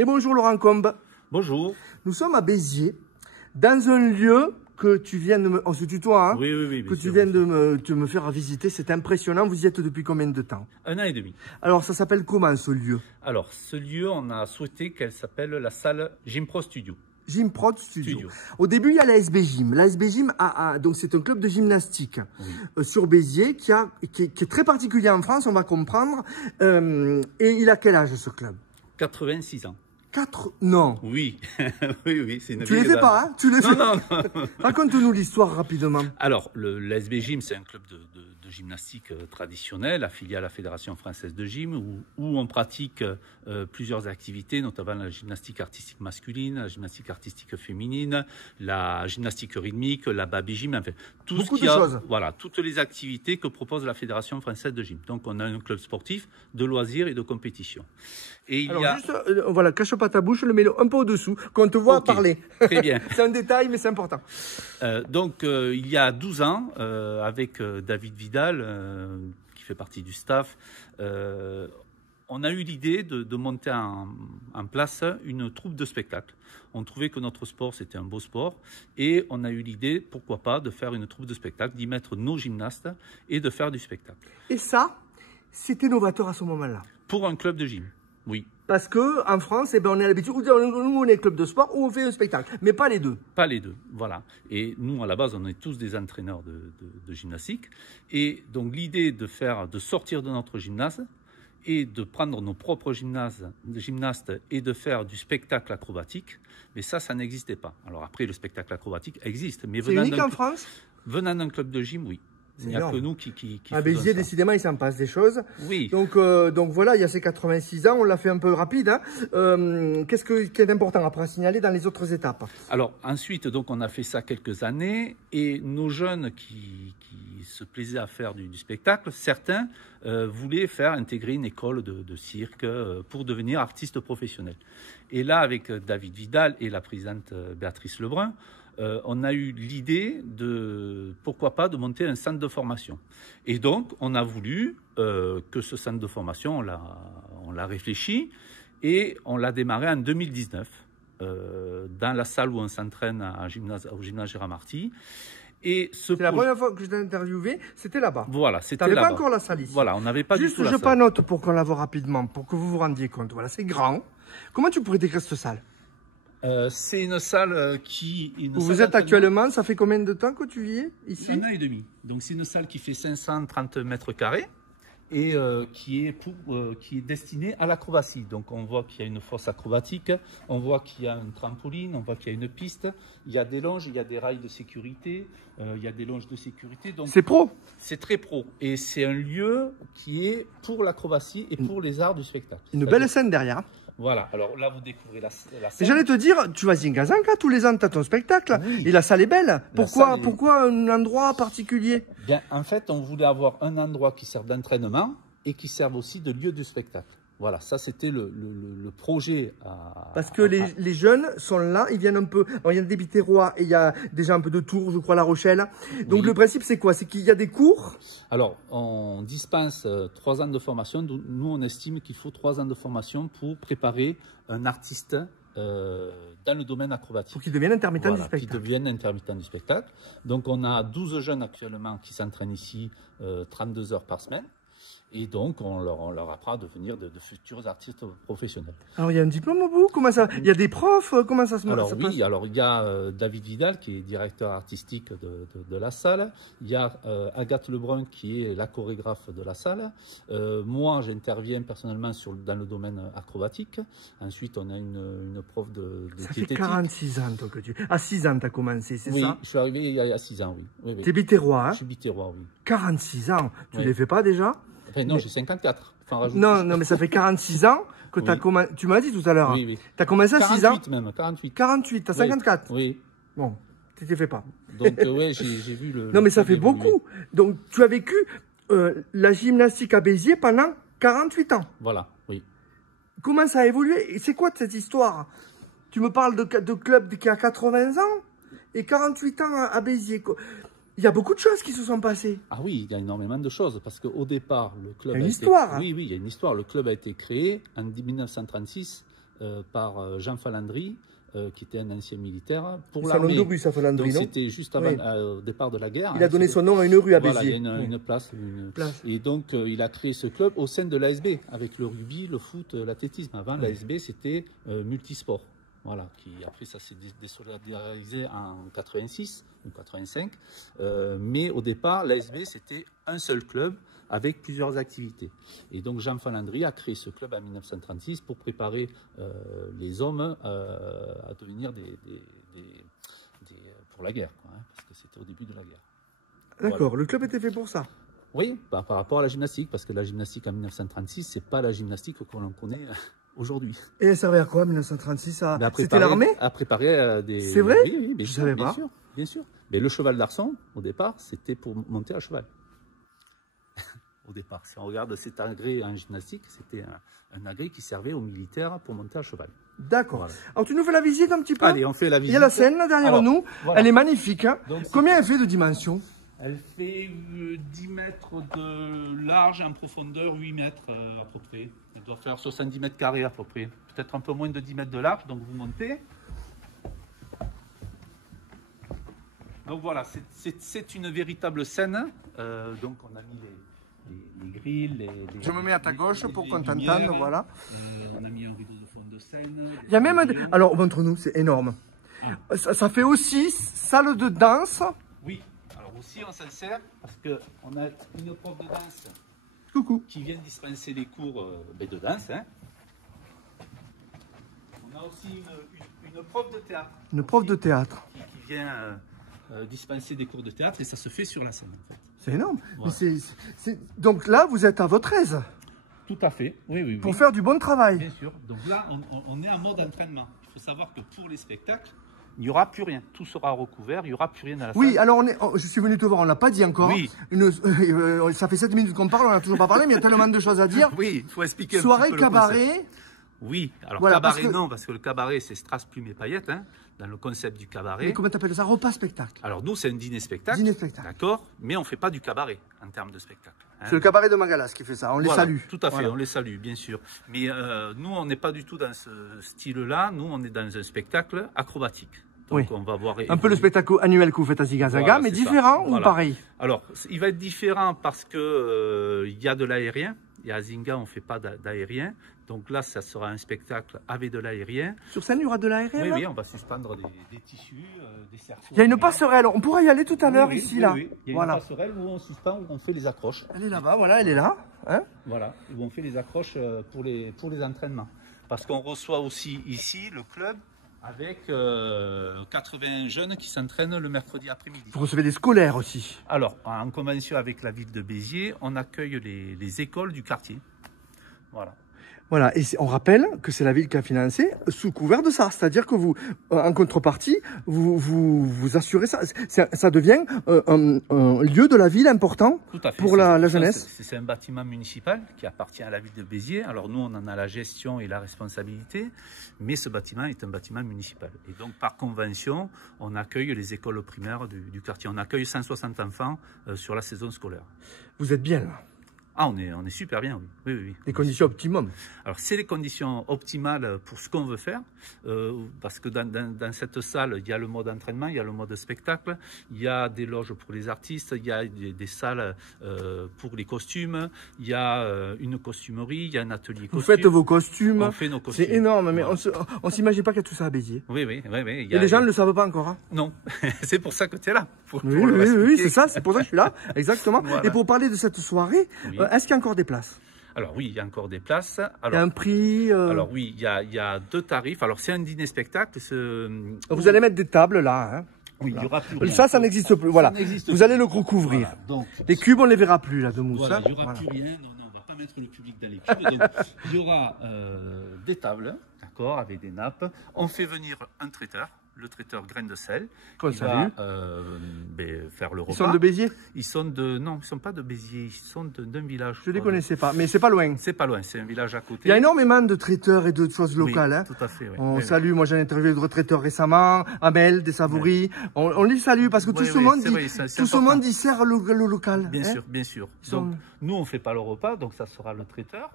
Et bonjour Laurent Combe. Bonjour. Nous sommes à Béziers, dans un lieu que tu viens de me... On se tutoie, hein? Oui, oui, oui. Que tu viens de me faire visiter. C'est impressionnant. Vous y êtes depuis combien de temps? 1 an et demi. Alors, ça s'appelle comment ce lieu? Alors, ce lieu, on a souhaité qu'elle s'appelle la salle Gym Pro Studio. Gym Pro Studio. Au début, il y a l'ASB Gym. L'ASB Gym, donc c'est un club de gymnastique sur Béziers qui est très particulier en France, on va comprendre. Et il a quel âge ce club? 86 ans. 4? Non. Oui, oui, c'est une Tu les fais pas, hein? Tu les fais... Non. Raconte-nous l'histoire rapidement. Alors, l'ASB Gym, c'est un club de gymnastique traditionnel, affilié à la Fédération française de gym, où on pratique plusieurs activités, notamment la gymnastique artistique masculine, la gymnastique artistique féminine, la gymnastique rythmique, la baby gym, enfin, choses. Voilà, toutes les activités que propose la Fédération française de gym. Donc, on a un club sportif de loisirs et de compétition. Et il y a... juste, voilà, cache pas ta bouche, le mets un peu au-dessous, qu'on te voit parler. Très bien. C'est un détail, mais c'est important. Il y a 12 ans, avec David Vidal, qui fait partie du staff, on a eu l'idée de monter en place une troupe de spectacle. On trouvait que notre sport, c'était un beau sport, et on a eu l'idée, pourquoi pas, de faire une troupe de spectacle, d'y mettre nos gymnastes et de faire du spectacle. Et ça, c'était novateur à ce moment-là? Pour un club de gym. Oui. Parce qu'en France, on est à l'habitude, nous on est club de sport où on fait un spectacle, mais pas les deux. Pas les deux, voilà. Et nous, à la base, on est tous des entraîneurs de gymnastique. Et donc l'idée de sortir de notre gymnase et de prendre nos propres gymnastes et de faire du spectacle acrobatique, mais ça n'existait pas. Alors après, le spectacle acrobatique existe. Mais c'est unique en France? Venant d'un club de gym, oui. Il n'y a que nous qui à Béziers, décidément, il s'en passe des choses. Oui. Donc voilà, il y a ces 86 ans, on l'a fait un peu rapide. Hein. Qu'est-ce qui est important après à signaler dans les autres étapes? Alors ensuite, donc, on a fait ça quelques années et nos jeunes qui se plaisaient à faire du spectacle, certains voulaient intégrer une école de cirque pour devenir artistes professionnels. Et là, avec David Vidal et la présidente Béatrice Lebrun, on a eu l'idée pourquoi pas, de monter un centre de formation. Et donc, on a voulu que ce centre de formation, on l'a réfléchi et on l'a démarré en 2019 dans la salle où on s'entraîne au gymnase Gérard Marty. C'est la première fois que je t'ai interviewé, c'était là-bas. Voilà, c'était là-bas. Tu n'avais pas encore la salle ici. Voilà, on n'avait pas du tout la salle. Juste, je panote pour qu'on la voit rapidement, pour que vous vous rendiez compte. Voilà, c'est grand. Comment tu pourrais décrire cette salle? C'est une salle où vous êtes actuellement, ça fait combien de temps que tu y es ici? 1 an et demi. Donc c'est une salle qui fait 530 mètres carrés et qui est destinée à l'acrobatie. Donc on voit qu'il y a une fosse acrobatique, on voit qu'il y a une trampoline, on voit qu'il y a une piste, il y a des longes, il y a des rails de sécurité, il y a des longes de sécurité. Donc c'est pro? C'est très pro et c'est un lieu qui est pour l'acrobatie et pour les arts du spectacle. Une belle scène derrière. Voilà, alors là vous découvrez la scène. J'allais te dire, tu vas à Gazanka tous les ans, tu as ton spectacle, oui. Et la salle est belle. Pourquoi un endroit particulier? Bien, en fait, on voulait avoir un endroit qui serve d'entraînement et qui serve aussi de lieu du spectacle. Voilà, ça c'était le projet. Parce que les jeunes sont là, ils viennent un peu. Alors, il y a des Biterrois et il y a déjà un peu de Tours, je crois, La Rochelle. Donc le principe c'est quoi? C'est qu'il y a des cours? Alors, on dispense 3 ans de formation. Nous, on estime qu'il faut 3 ans de formation pour préparer un artiste dans le domaine acrobatique. Pour qu'il devienne intermittent du spectacle. Qu'il devienne intermittent du spectacle. Donc on a 12 jeunes actuellement qui s'entraînent ici 32 heures par semaine. Et donc, on leur apprend à devenir de futurs artistes professionnels. Alors, il y a un diplôme au bout? Comment ça? Il y a des profs? Comment ça se passe? Alors oui, alors il y a David Vidal qui est directeur artistique de la salle. Il y a Agathe Lebrun qui est la chorégraphe de la salle. Moi, j'interviens personnellement dans le domaine acrobatique. Ensuite, on a une prof de diététique. Ça fait 46 ans, toi, que tu... À 6 ans, tu as commencé, c'est ça? Oui, je suis arrivé il y a 6 ans, oui. T'es Biterrois, hein? Je suis Biterrois, oui. 46 ans, tu ne les fais pas déjà? Enfin, non, j'ai 54. Enfin, non, mais ça fait 46 ans que tu as commencé. Tu m'as dit tout à l'heure. Oui. Tu as commencé à 6 ans? 48 même, 48. 48, tu as 54? Oui. Bon, tu t'y fais pas. Donc, oui, j'ai vu le... Non, mais ça fait beaucoup. Donc, tu as vécu la gymnastique à Béziers pendant 48 ans. Voilà, oui. Comment ça a évolué? C'est quoi cette histoire? Tu me parles de club qui a 80 ans et 48 ans à Béziers. Il y a beaucoup de choses qui se sont passées. Ah oui, il y a énormément de choses parce qu'au départ, le club il y a une histoire. Oui, il y a une histoire. Le club a été créé en 1936 par Jean Falandry, qui était un ancien militaire pour C'est un nom l'armée. de rue, ça, Falandry, non? C'était juste avant, au départ de la guerre. Il a donné son nom à une rue à Voilà, Béziers. il y a une place. Et donc, il a créé ce club au sein de l'ASB, avec le rugby, le foot, l'athlétisme. Avant, l'ASB, c'était multisport. Voilà, après, ça s'est désolidarisé en 86 ou 85. Mais au départ, l'ASB, c'était un seul club avec plusieurs activités. Et donc, Jean Falandry a créé ce club en 1936 pour préparer les hommes à devenir pour la guerre, quoi, hein, parce que c'était au début de la guerre. D'accord, Voilà. le club était fait pour ça. Oui, par rapport à la gymnastique, parce que la gymnastique en 1936, c'est pas la gymnastique qu'on connaît aujourd'hui. Et elle servait à quoi, 1936? C'était l'armée? À préparer des... C'est vrai? Oui, mais je savais pas. Bien sûr. Mais le cheval d'arçon, au départ, c'était pour monter à cheval. Au départ, si on regarde cet agrès en gymnastique, c'était un agrès qui servait aux militaires pour monter à cheval. D'accord. Voilà. Alors, tu nous fais la visite un petit peu? Allez, on fait la visite. Il y a la scène là, derrière nous. Voilà. Elle est magnifique. Hein. Donc, combien elle fait de dimension? Elle fait 10 mètres de large, en profondeur 8 mètres à peu près. Elle doit faire 70 mètres carrés à peu près. Peut-être un peu moins de 10 mètres de large, donc vous montez. Donc voilà, c'est une véritable scène. Donc on a mis les grilles, Je me mets à ta gauche pour qu'on t'entende, voilà. On a mis un rideau de fond de scène. Il y a même... Alors, montre-nous, c'est énorme. Ah. Ça fait aussi salle de danse. Oui, alors aussi on s'en sert parce qu'on a une prof de danse. Coucou. Qui vient dispenser les cours de danse. Hein. On a aussi une prof de théâtre. Une prof de théâtre. Qui vient dispenser des cours de théâtre et ça se fait sur la scène en fait. C'est énorme. Voilà. Mais donc là, vous êtes à votre aise. Tout à fait, oui. Pour faire du bon travail. Bien sûr. Donc là, on est en mode entraînement. Il faut savoir que pour les spectacles, il n'y aura plus rien. Tout sera recouvert, il n'y aura plus rien à la salle. Oui, alors je suis venu te voir, on ne l'a pas dit encore. Oui. Ça fait 7 minutes qu'on parle, on n'a toujours pas parlé, mais il y a tellement de choses à dire. Oui, il faut expliquer un Soirée, petit peu cabaret. Oui, alors voilà, cabaret non, parce que le cabaret c'est strass, plume et paillettes, hein, dans le concept du cabaret. Mais comment t'appelles ça? Repas-spectacle. Alors nous c'est un dîner-spectacle. Dîner-spectacle. D'accord, mais on ne fait pas du cabaret en termes de spectacle. Hein. C'est le cabaret de Magalas qui fait ça, on les salue. Tout à fait, on les salue, bien sûr. Mais nous on n'est pas du tout dans ce style-là, nous on est dans un spectacle acrobatique. Donc on va voir un peu le spectacle annuel que vous faites à Zigazzaga, mais différent ou pareil? Alors, il va être différent parce que il y a de l'aérien. Et à Zinga, on ne fait pas d'aérien. Donc là, ça sera un spectacle avec de l'aérien. Sur scène, il y aura de l'aérien? Oui, on va suspendre des tissus, des cerceaux. Il y a une passerelle, on pourra y aller tout à l'heure ici, là. Oui. Il y a une passerelle où on suspend, où on fait les accroches. Elle est là-bas, voilà, elle est là. Hein, voilà, où on fait les accroches pour les entraînements. Parce qu'on reçoit aussi ici le club avec 80 jeunes qui s'entraînent le mercredi après-midi. Vous recevez des scolaires aussi? Alors, en convention avec la ville de Béziers, on accueille les écoles du quartier. Voilà. Voilà, et on rappelle que c'est la ville qui a financé sous couvert de ça. C'est-à-dire que vous, en contrepartie, vous assurez ça. Ça devient un lieu de la ville important pour la jeunesse. C'est un bâtiment municipal qui appartient à la ville de Béziers. Alors nous, on en a la gestion et la responsabilité, mais ce bâtiment est un bâtiment municipal. Et donc, par convention, on accueille les écoles primaires du quartier. On accueille 160 enfants sur la saison scolaire. Vous êtes bien là? Ah, on est super bien, oui. Les conditions optimum. Alors, c'est les conditions optimales pour ce qu'on veut faire, parce que dans cette salle, il y a le mode entraînement, il y a le mode spectacle, il y a des loges pour les artistes, il y a des salles pour les costumes, il y a une costumerie, il y a un atelier costume. Vous faites vos costumes. On fait nos costumes. C'est énorme, mais on ne s'imagine pas qu'il y a tout ça à Béziers. Oui. Et les gens ne le savent pas encore. Hein. Non, c'est pour ça que tu es là. Oui, c'est ça, c'est pour ça que je suis là, exactement. Voilà. Et pour parler de cette soirée, est-ce qu'il y a encore des places? Alors oui, il y a encore des places. Alors, il y a un prix Alors oui, il y a deux tarifs. Alors c'est un dîner-spectacle. Vous allez mettre des tables là. Hein. Oui, il y aura plus rien. Ça n'existe plus. Voilà. Vous allez le recouvrir. Voilà. Donc, les cubes, on ne les verra plus là de mousse. Voilà, il n'y aura plus rien. Non, on ne va pas mettre le public dans les cubes. Donc, il y aura des tables, d'accord, avec des nappes. On fait venir un traiteur. Le traiteur Graines de Sel, qui va faire le repas. Ils sont de Béziers? Non, ils ne sont pas de Béziers, ils sont d'un village. Je ne les connaissais pas, mais c'est pas loin. C'est pas loin, c'est un village à côté. Il y a énormément de traiteurs et de choses locales. Oui, tout à fait. Oui. On salue, moi j'ai interviewé de traiteurs récemment, Amel, des Savouris. Oui. On les salue parce que tout ce monde y sert le local. Bien sûr. Donc, nous, on ne fait pas le repas, donc ça sera le traiteur.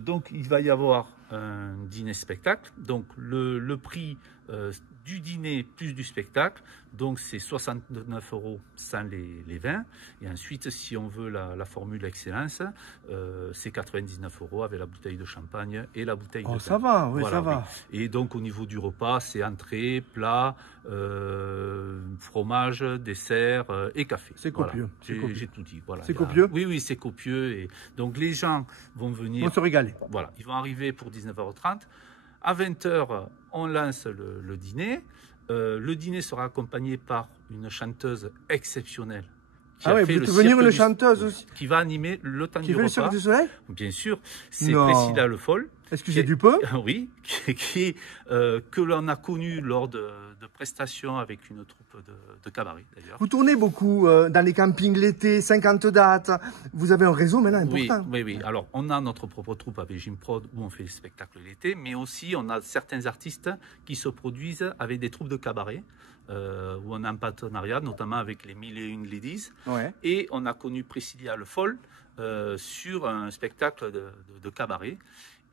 Donc, il va y avoir un dîner-spectacle. Donc le prix du dîner plus du spectacle, donc c'est 69 € sans les vins. Et ensuite, si on veut la formule excellence, c'est 99 € avec la bouteille de champagne et la bouteille de vin. Ça va, oui, voilà, ça va. Oui. Et donc au niveau du repas, c'est entrée, plat, fromage, dessert et café. C'est copieux. Voilà. J'ai tout dit. Voilà. C'est copieux. Oui, oui, c'est copieux. Et donc les gens vont venir. On se régaler. Voilà, ils vont arriver pour 19h30. À 20h, on lance le dîner. Le dîner sera accompagné par une chanteuse exceptionnelle. Ah oui, vous faites venir une chanteuse aussi. Qui va animer le temps du repas. Qui fait le Cirque du Soleil? Bien sûr. C'est Priscilla Le Foll. Excusez du peu. Oui, que l'on a connu lors de prestations avec une troupe de cabaret d'ailleurs. Vous tournez beaucoup dans les campings l'été, 50 dates. Vous avez un réseau maintenant important. Oui, oui. Alors, on a notre propre troupe avec Gimprod où on fait des spectacles l'été, mais aussi on a certains artistes qui se produisent avec des troupes de cabaret. Où on a un partenariat, notamment avec les 1001 Ladies. Ouais. Et on a connu Priscilla Le Foll sur un spectacle de cabaret.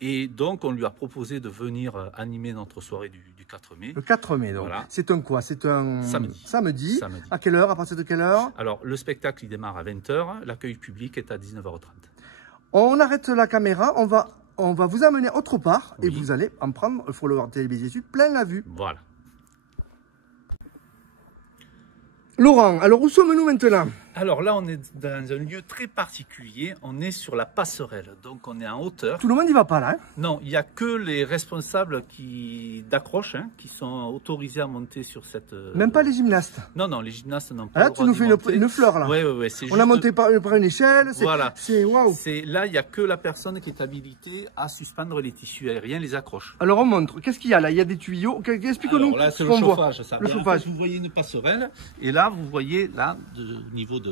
Et donc, on lui a proposé de venir animer notre soirée du 4 mai. Le 4 mai, donc. Voilà. C'est un quoi? C'est un samedi. À quelle heure? À partir de quelle heure? Alors, le spectacle, il démarre à 20h. L'accueil public est à 19h30. On arrête la caméra. On va vous amener autre part. Oui. Et vous allez en prendre, il faut le voir, Télévision Sud, plein la vue. Voilà. Laurent, alors où sommes-nous maintenant? Alors là, on est dans un lieu très particulier. On est sur la passerelle, donc on est en hauteur. Tout le monde n'y va pas là, hein? Non, il n'y a que les responsables d'accroche qui sont autorisés à monter sur cette... Même pas les gymnastes? Non, non, les gymnastes n'ont pas le droit de monter. Là, tu nous fais une fleur, là. Oui, oui, oui. On a monté par une échelle. Voilà. C'est waouh. Là, il n'y a que la personne qui est habilitée à suspendre les tissus aériens, les accroches. Alors, on montre. Qu'est-ce qu'il y a là? Il y a des tuyaux. Explique-nous. Là, c'est le chauffage, ça. Le chauffage. En fait, vous voyez une passerelle. Et là, vous voyez, là, au niveau de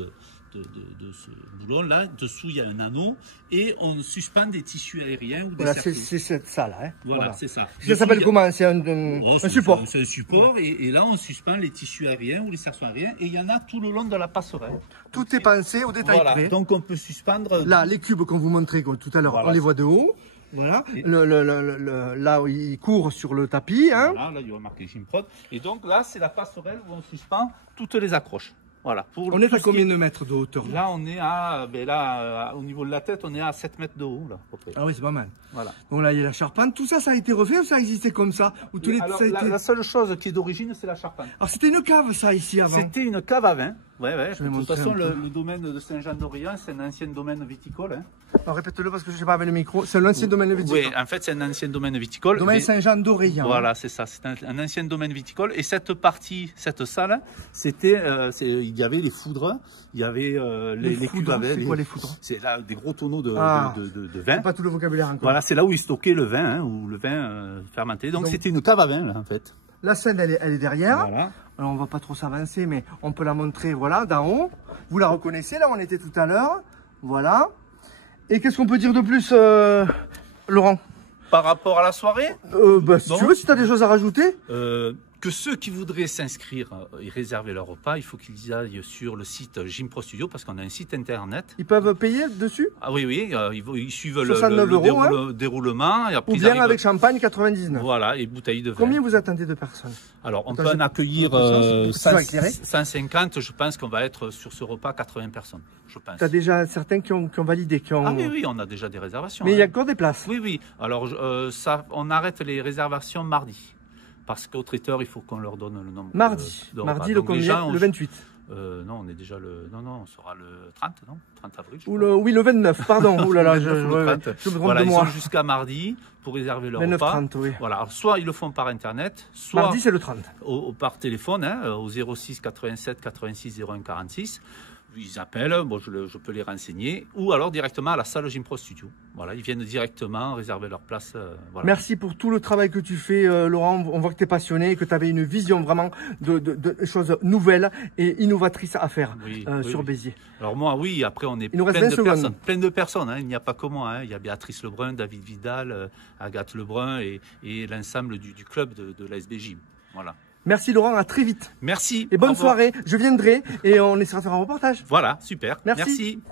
ce boulon là, dessous il y a un anneau et on suspend des tissus aériens ou des cercles. C'est ça là. Hein. Voilà. C'est ça. Ça s'appelle comment? C'est un support. C'est un support et là on suspend les tissus aériens ou les cercles aériens et il y en a tout le long de la passerelle. Tout est pensé au détail près. Donc on peut suspendre... Là, les cubes qu'on vous montrait tout à l'heure, on les voit de haut. Voilà, là où il court sur le tapis. Hein. Voilà, là il y aura marqué Gimprod. Et donc là, c'est la passerelle où on suspend toutes les accroches. Voilà. On est à combien de mètres de hauteur? Là, on est au niveau de la tête, on est à 7 mètres de haut. Là, à peu près. Ah oui, c'est pas mal. Voilà. Donc là, il y a la charpente. Tout ça, ça a été refait ou ça existait comme ça? La seule chose qui est d'origine, c'est la charpente. Alors, c'était une cave, ça, ici, avant? C'était une cave à vin. Ouais. De toute façon, le domaine de Saint-Jean-d'Aurian, c'est un ancien domaine viticole. Hein. Alors, répète-le parce que je ne sais pas avec le micro. C'est l'ancien domaine viticole. Oui, en fait, c'est un ancien domaine viticole. Domaine Saint-Jean-d'Aurian. Voilà, c'est ça. C'est un ancien domaine viticole. Et cette partie, cette salle, c'était, il y avait les foudres, il y avait les cuves à vin. C'est quoi les foudres? C'est là des gros tonneaux de vin. Pas tout le vocabulaire encore. Voilà, c'est là où ils stockaient le vin, ou le vin fermenté. Donc c'était une cave à vin, là, en fait. La scène, elle est derrière. Voilà. Alors, on va pas trop s'avancer, mais on peut la montrer, voilà, d'en haut. Vous la reconnaissez, là où on était tout à l'heure. Voilà. Et qu'est-ce qu'on peut dire de plus, Laurent? Par rapport à la soirée si tu veux, si tu as des choses à rajouter. Que ceux qui voudraient s'inscrire et réserver leur repas, il faut qu'ils aillent sur le site Gimpro Studio parce qu'on a un site internet. Ils peuvent payer dessus? Ah oui, ils suivent 69 le déroulement. Et après, ou bien avec champagne 99. Voilà, et bouteilles de vin. Combien vous attendez de personnes? Alors, on peut en accueillir 150. Je pense qu'on va être sur ce repas 80 personnes. Tu as déjà certains qui ont validé Ah oui, on a déjà des réservations. Mais il y a encore des places? Oui. Alors, on arrête les réservations mardi. Parce qu'au traiteur, il faut qu'on leur donne le nombre. Mardi. Mardi, le combien? Le 28. Non, on est déjà le... Non, on sera le 30, non 30 avril. Oui, le 29, pardon. Ouh là là, je me trompe voilà, de moi. Ils sont jusqu'à mardi pour réserver leur 29, repas. 30, oui. Voilà, alors, soit ils le font par Internet, soit... Mardi, c'est le 30. Par téléphone, au 06 87 86 01 46. Ils appellent, bon, je peux les renseigner, ou alors directement à la salle Gimpro Studio. Voilà, ils viennent directement réserver leur place. Voilà. Merci pour tout le travail que tu fais, Laurent. On voit que tu es passionné et que tu avais une vision vraiment de choses nouvelles et innovatrices à faire sur Béziers. Alors moi, oui, après on est plein de personnes. Hein. Il n'y a pas que moi. Hein. Il y a Béatrice Lebrun, David Vidal, Agathe Lebrun et l'ensemble du club de l'ASB Gym. Voilà. Merci Laurent, à très vite. Merci. Et bonne soirée. Je viendrai et on essaiera de faire un reportage. Voilà, super. Merci.